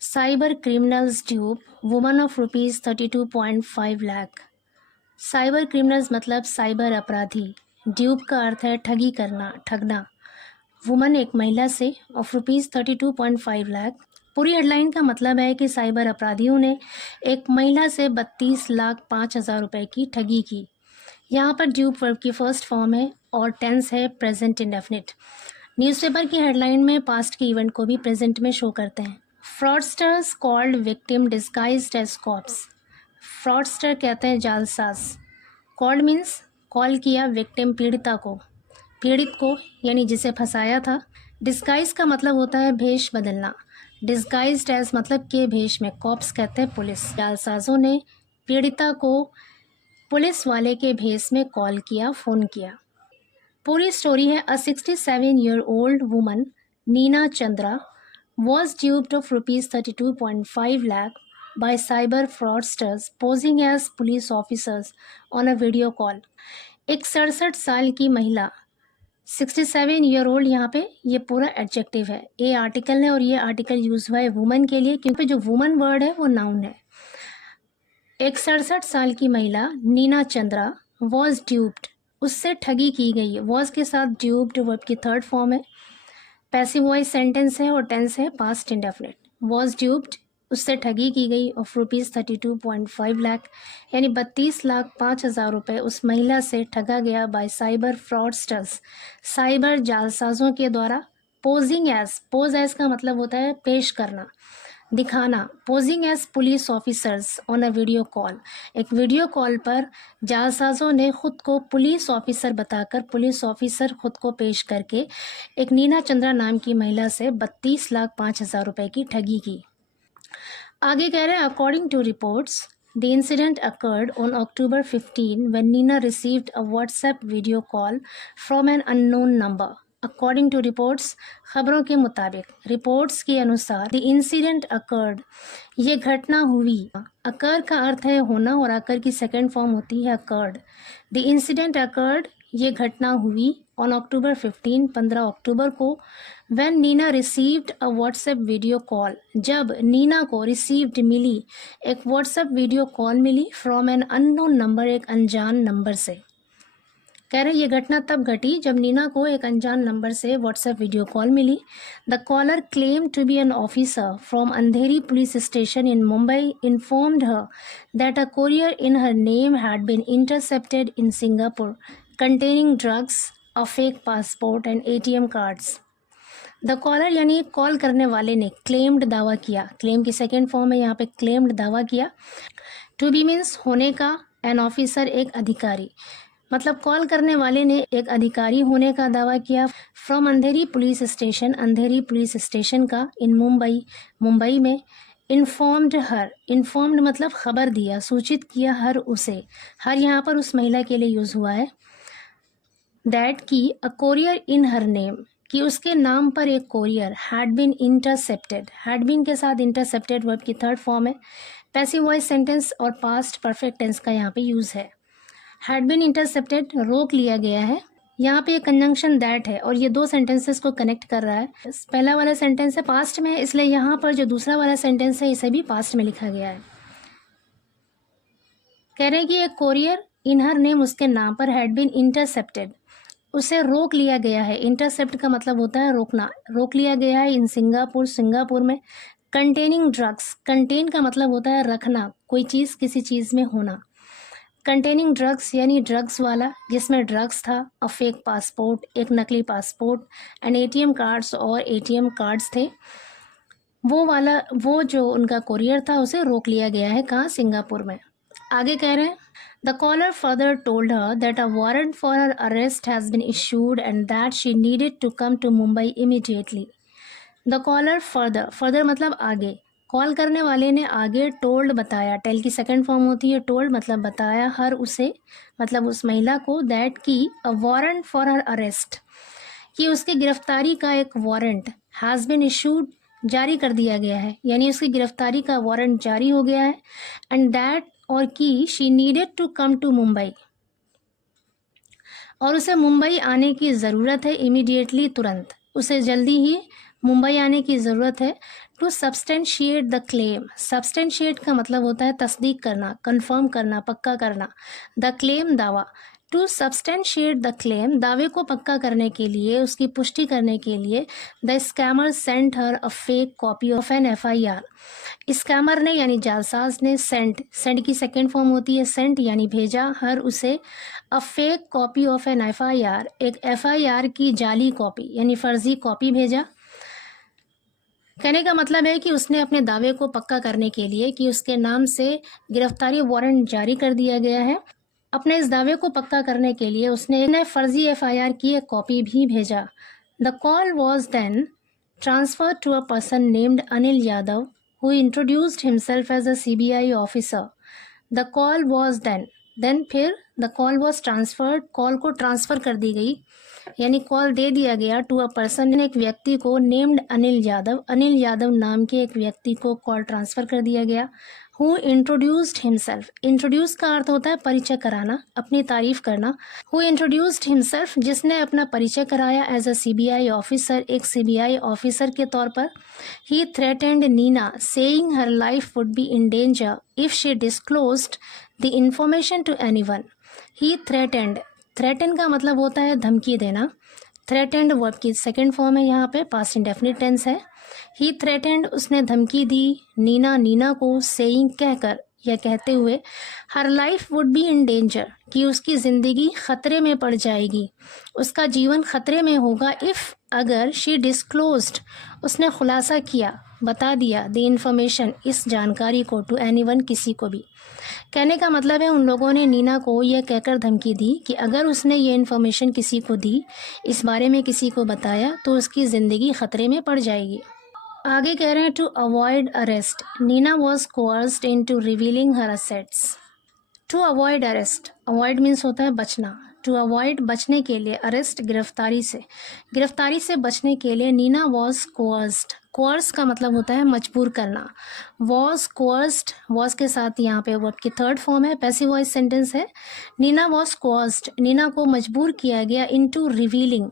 Cyber criminals dupe woman of rupees 32.5 lakh. Cyber criminals मतलब cyber अपराधी। Dupe का अर्थ है ठगी करना, ठगना। वुमन एक महिला से ऑफ रुपीज़ 32.5 लाख। पूरी हेडलाइन का मतलब है कि साइबर अपराधियों ने एक महिला से 32,05,000 रुपए की ठगी की। यहाँ पर ड्यूप वर्ब की फर्स्ट फॉर्म है और टेंस है प्रेजेंट इंडेफिनिट। न्यूज़पेपर की हेडलाइन में पास्ट के इवेंट को भी प्रेजेंट में शो करते हैं। Fraudsters called victim disguised as cops. Fraudster कहते हैं जालसाज। कॉल्ड मीन्स कॉल किया, विक्टिम पीड़िता को, पीड़ित को यानी जिसे फंसाया था। डिस्गाइज का मतलब होता है भेष बदलना। डिस्गाइज्ड एज मतलब के भेष में। कॉप्स कहते हैं पुलिस। जालसाजों ने पीड़िता को पुलिस वाले के भेष में कॉल किया, फ़ोन किया। पूरी स्टोरी है अ 67-year-old woman, Neena Chandra, was duped of rupees 32.5 lakh by cyber fraudsters posing as police officers on a video call। एक 67 साल की महिला, 67-year-old यहाँ पे ये पूरा एडजेक्टिव है, ये आर्टिकल है और ये आर्टिकल यूज हुआ है वुमन के लिए क्योंकि जो वुमन वर्ड है वो नाउन है। एक 67 साल की महिला नीना चंद्रा was duped, उससे ठगी की गई है। वॉज के साथ ड्यूब्ड वर्ब की थर्ड फॉर्म है, पैसिव वॉइस सेंटेंस है और टेंस है पास्ट इंडेफिनिट। वॉज ड्यूब्ड उससे ठगी की गई ऑफ रुपीज़ 32.5 लाख यानी 32,05,000 रुपये उस महिला से ठगा गया बाय साइबर फ्रॉडस्टर्स, साइबर जालसाजों के द्वारा। पोजिंग एज, पोज एज का मतलब होता है पेश करना, दिखाना। Posing as police officers on a video call, एक वीडियो कॉल पर जालसाजों ने खुद को पुलिस ऑफिसर बताकर, पुलिस ऑफिसर खुद को पेश करके एक नीना चंद्रा नाम की महिला से 32,05,000 रुपए की ठगी की। आगे कह रहे हैं according to reports the incident occurred on October 15 when Nina received a WhatsApp video call from an unknown number। According to reports, खबरों के मुताबिक, रिपोर्ट्स के अनुसार द इंसिडेंट अकर्ड, ये घटना हुई। अकर का अर्थ है होना और अकर की सेकेंड फॉर्म होती है अकर्ड। द इंसिडेंट अकर्ड, ये घटना हुई ऑन October 15, 15 अक्टूबर को। When Nina received a WhatsApp video call, जब नीना को रिसीव्ड मिली, एक व्हाट्सएप वीडियो कॉल मिली फ्रॉम एन अननोन नंबर, एक अनजान नंबर से। कह रहे ये घटना तब घटी जब नीना को एक अनजान नंबर से व्हाट्सएप वीडियो कॉल मिली। The caller claim to be an officer from Andheri police station in Mumbai informed her that a courier in her name had been intercepted in Singapore containing drugs, a fake passport and ATM cards. The caller यानी कॉल करने वाले ने claimed, दावा किया। Claim की second form है यहाँ पे क्लेम्ड, दावा किया। टू बी मीन्स होने का, एन ऑफिसर एक अधिकारी, मतलब कॉल करने वाले ने एक अधिकारी होने का दावा किया। From Andheri police station, Andheri police station का, इन मुंबई, मुंबई में। इन्फॉर्म्ड हर, इन्फॉर्म्ड मतलब खबर दिया, सूचित किया, हर उसे, हर यहाँ पर उस महिला के लिए यूज हुआ है। दैट की अ कोरियर इन हर नेम, कि उसके नाम पर एक courier had been intercepted, had been के साथ इंटरसेप्टेड वर्ब की थर्ड फॉर्म है। पैसिव वॉइस सेंटेंस और पास्ट परफेक्ट टेंस का यहाँ पे यूज है। हैड बीन इंटरसेप्टेड, रोक लिया गया है। यहाँ पे कंजंक्शन दैट है और ये दो सेंटेंसेस को कनेक्ट कर रहा है। पहला वाला सेंटेंस है पास्ट में, इसलिए यहाँ पर जो दूसरा वाला सेंटेंस है इसे भी पास्ट में लिखा गया है। कह रहे हैं कि एक कोरियर इन हर नेम, उसके नाम पर, हैड बीन इंटरसेप्टेड, उसे रोक लिया गया है। इंटरसेप्ट का मतलब होता है रोकना, रोक लिया गया है इन सिंगापुर, सिंगापुर में। कंटेनिंग ड्रग्स, कंटेन का मतलब होता है रखना, कोई चीज़ किसी चीज़ में होना। कंटेनिंग ड्रग्स यानी ड्रग्स वाला, जिसमें ड्रग्स था। अ फेक पासपोर्ट, एक नकली पासपोर्ट। एंड ATM कार्ड्स, और ATM कार्ड्स थे। वो वाला, वो जो उनका कोरियर था उसे रोक लिया गया है, कहाँ, सिंगापुर में। आगे कह रहे हैं the caller further told her that a warrant for her arrest has been issued and that she needed to come to Mumbai immediately. The caller further, further मतलब आगे, कॉल करने वाले ने आगे, टोल्ड बताया, टेल की सेकंड फॉर्म होती है टोल्ड मतलब बताया, हर उसे मतलब उस महिला को, दैट की अ वारंट फॉर हर अरेस्ट, कि उसकी गिरफ्तारी का एक वारंट, हैज़ बिन इशूड जारी कर दिया गया है, यानी उसकी गिरफ्तारी का वारंट जारी हो गया है। एंड दैट और की she needed to come to Mumbai, और उसे मुंबई आने की ज़रूरत है, इमीडिएटली तुरंत, उसे जल्दी ही मुंबई आने की ज़रूरत है। To substantiate the claim, substantiate का मतलब होता है तस्दीक करना, कंफर्म करना, पक्का करना। द क्लेम दावा, टू सब्सटेंशिएट द क्लेम दावे को पक्का करने के लिए, उसकी पुष्टि करने के लिए the scammer sent her a fake copy of an FIR, scammer ने यानी जालसाज ने सेंड की सेकेंड फॉर्म होती है सेंट यानी भेजा, हर उसे a fake copy of an FIR, एक FIR की जाली कॉपी यानी फर्जी कॉपी भेजा। कहने का मतलब है कि उसने अपने दावे को पक्का करने के लिए कि उसके नाम से गिरफ्तारी वारंट जारी कर दिया गया है, अपने इस दावे को पक्का करने के लिए उसने एक फर्जी FIR की एक कॉपी भी भेजा। The call was then transferred to a person named Anil Yadav who introduced himself as a CBI officer. The call was then फिर the call was transferred, call को ट्रांसफ़र कर दी गई यानी कॉल दे दिया गया टू अ पर्सन, एक व्यक्ति को, नेम्ड अनिल यादव, अनिल यादव नाम के एक व्यक्ति को कॉल ट्रांसफ़र कर दिया गया। हु इंट्रोड्यूस्ड हिमसेल्फ, इंट्रोड्यूस का अर्थ होता है परिचय कराना, अपनी तारीफ करना। हु इंट्रोड्यूस्ड हिमसेल्फ, जिसने अपना परिचय कराया एज अ CBI ऑफिसर, एक CBI ऑफिसर के तौर पर। He threatened Neena saying her life would be in danger if she disclosed the information to anyone. He threatened, threaten का मतलब होता है धमकी देना। थ्रेटेंड वर्ब की सेकेंड फॉर्म है, यहाँ पे पास्ट इंडेफिनिट टेंस है। ही थ्रेटेंड, उसने धमकी दी, नीना को, सेइंग कहकर या कहते हुए, हर life would be in danger, कि उसकी ज़िंदगी खतरे में पड़ जाएगी, उसका जीवन खतरे में होगा। इफ़, अगर, शी डिस्क्लोज्ड, उसने खुलासा किया, बता दिया, द इन्फॉर्मेशन, इस जानकारी को, टू एनीवन, किसी को भी। कहने का मतलब है उन लोगों ने नीना को यह कहकर धमकी दी कि अगर उसने ये इन्फॉर्मेशन किसी को दी, इस बारे में किसी को बताया, तो उसकी ज़िंदगी खतरे में पड़ जाएगी। आगे कह रहे हैं to avoid arrest, Nina was coerced into revealing her assets. To avoid arrest, avoid means होता है बचना, टू अवॉइड बचने के लिए, अरेस्ट गिरफ्तारी से बचने के लिए नीना वॉज कोर्स्ड। कोर्स का मतलब होता है मजबूर करना। वॉज कोर्स्ड, वॉज के साथ यहाँ पे वर्ब की थर्ड फॉर्म है, पैसिव वॉइस सेंटेंस है। नीना वॉज कोर्स्ड, नीना को मजबूर किया गया, इनटू रिवीलिंग,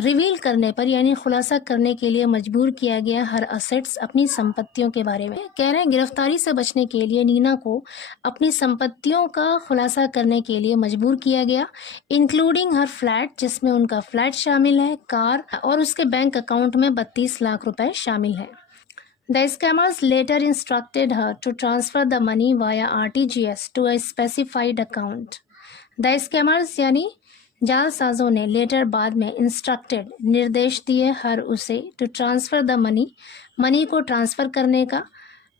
रिवील करने पर यानी खुलासा करने के लिए मजबूर किया गया, हर असेट्स, अपनी संपत्तियों के बारे में। कह रहे हैं गिरफ्तारी से बचने के लिए नीना को अपनी संपत्तियों का खुलासा करने के लिए मजबूर किया गया, इंक्लूडिंग हर फ्लैट, जिसमें उनका फ्लैट शामिल है, कार और उसके बैंक अकाउंट में 32 लाख रुपए शामिल है। The scammers later instructed her to transfer the money via RTGS to a specified account. The scammers यानी जालसाजों ने लेटर बाद में इंस्ट्रक्टेड निर्देश दिए हर उसे टू ट्रांसफ़र द मनी को ट्रांसफ़र करने का,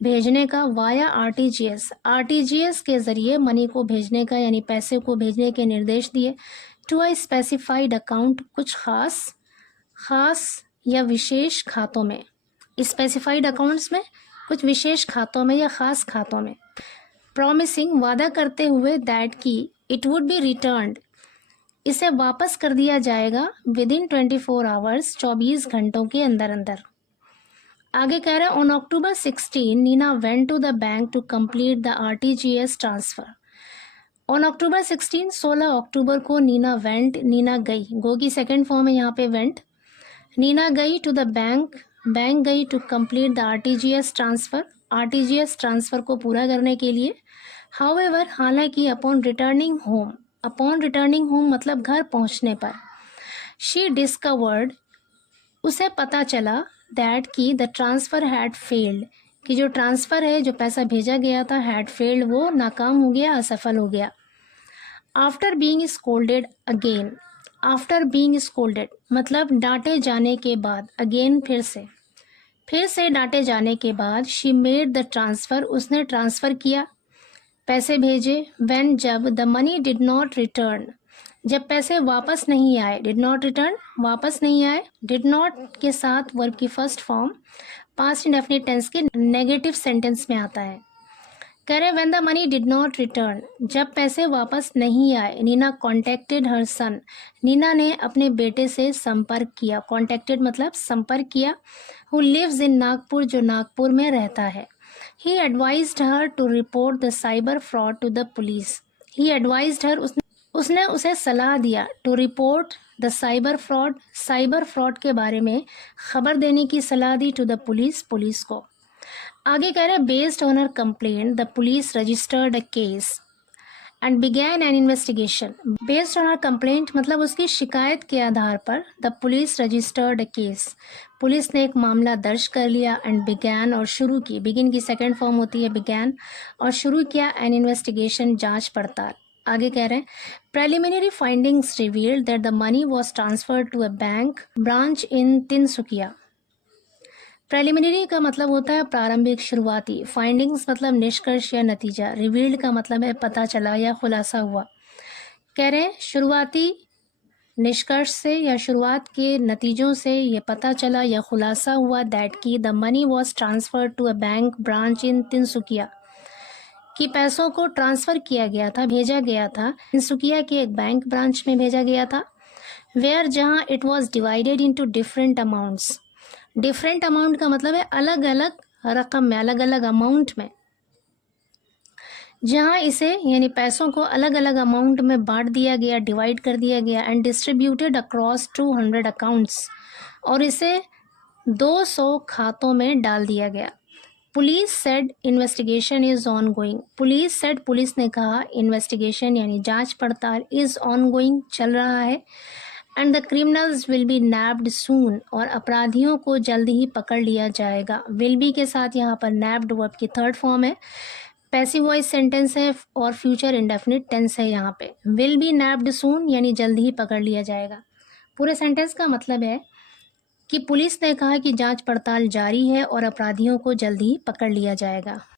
भेजने का, वाया RTGS के ज़रिए मनी को भेजने का यानी पैसे को भेजने के निर्देश दिए, टू अ स्पेसिफाइड अकाउंट, कुछ खास या विशेष खातों में, स्पेसिफाइड अकाउंट्स में, कुछ विशेष खातों में या ख़ास खातों में। प्रॉमिसिंग, वादा करते हुए, दैट की इट वुड बी रिटर्न्ड, इसे वापस कर दिया जाएगा, विद इन 24 आवर्स, 24 घंटों के अंदर अंदर। आगे कह रहे हैं on October 16 Nina went to the bank to complete the RTGS transfer. On October 16, 16 अक्टूबर को नीना गई, गो की सेकेंड फॉर्म है यहाँ पे वेंट। नीना गई टू द बैंक गई to complete the RTGS transfer को पूरा करने के लिए। हाउएवर, हालांकि, अपॉन रिटर्निंग होम मतलब घर पहुंचने पर, शी डिस्कवर्ड, उसे पता चला, दैट की द ट्रांसफ़र हैड फेल्ड, कि जो ट्रांसफ़र है, जो पैसा भेजा गया था, हैड फेल्ड, वो नाकाम हो गया, असफल हो गया। After being scolded again, after being scolded मतलब डांटे जाने के बाद, अगेन फिर से डांटे जाने के बाद, शी मेड द ट्रांसफ़र, उसने ट्रांसफ़र किया, पैसे भेजे, व्हेन, जब, the money did not return, जब पैसे वापस नहीं आए, डिड नॉट रिटर्न, वापस नहीं आए, डिड नॉट के साथ वर्ब की first form past indefinite tense के नेगेटिव सेंटेंस में आता है। कह रहे when the money did not return, जब पैसे वापस नहीं आए, Nina contacted her son, Nina ने अपने बेटे से संपर्क किया, कॉन्टेक्टेड मतलब संपर्क किया, हु लिव्स इन नागपुर, जो नागपुर में रहता है। He advised her to report the cyber fraud to the police, he advised her, उसने उसे सलाह दिया, to report the cyber fraud के बारे में खबर देने की सलाह दी, टू द पुलिस को। आगे कह रहे हैं based on her complaint the police registered a case and began N investigation. Based on her complaint मतलब उसकी शिकायत के आधार पर the police registered a case, police ने एक मामला दर्ज कर लिया एंड बिगैन और शुरू की, बिगिन की सेकंड फॉर्म होती है बिगैन, और शुरू किया एन इन्वेस्टिगेशन जांच पड़ताल। आगे कह रहे हैं preliminary findings revealed that the money was transferred to a bank branch in Tinsukia. Preliminary का मतलब होता है प्रारंभिक, शुरुआती। फाइंडिंग्स मतलब निष्कर्ष या नतीजा। रिवील्ड का मतलब है पता चला या खुलासा हुआ। कह रहे हैं शुरुआती निष्कर्ष से या शुरुआत के नतीजों से ये पता चला या खुलासा हुआ दैट की the money was transferred to a bank branch in Tinsukia, कि पैसों को ट्रांसफ़र किया गया था, भेजा गया था, तिनसुकिया के एक बैंक ब्रांच में भेजा गया था। वेयर, जहां it was divided into different amounts. Different amount का मतलब है अलग अलग रकम में, अलग अलग अमाउंट में। जहां इसे यानी पैसों को अलग अलग अमाउंट में बांट दिया गया, डिवाइड कर दिया गया एंड डिस्ट्रीब्यूटेड अक्रॉस 200 अकाउंट्स, और इसे 200 खातों में डाल दिया गया। Police said investigation is on going. Police said, police ने कहा, इन्वेस्टिगेशन यानी जांच पड़ताल, इज ऑन गोइंग चल रहा है, and the criminals will be nabbed soon, और अपराधियों को जल्द ही पकड़ लिया जाएगा। विल बी के साथ यहाँ पर नैप्ड वर्ब की थर्ड फॉर्म है, पैसिव वॉइस सेंटेंस है और फ्यूचर इंडेफिनिट टेंस है। यहाँ पे विल बी नैप्ड सून यानी जल्द ही पकड़ लिया जाएगा। पूरे सेंटेंस का मतलब है कि पुलिस ने कहा कि जांच पड़ताल जारी है और अपराधियों को जल्द ही पकड़ लिया जाएगा।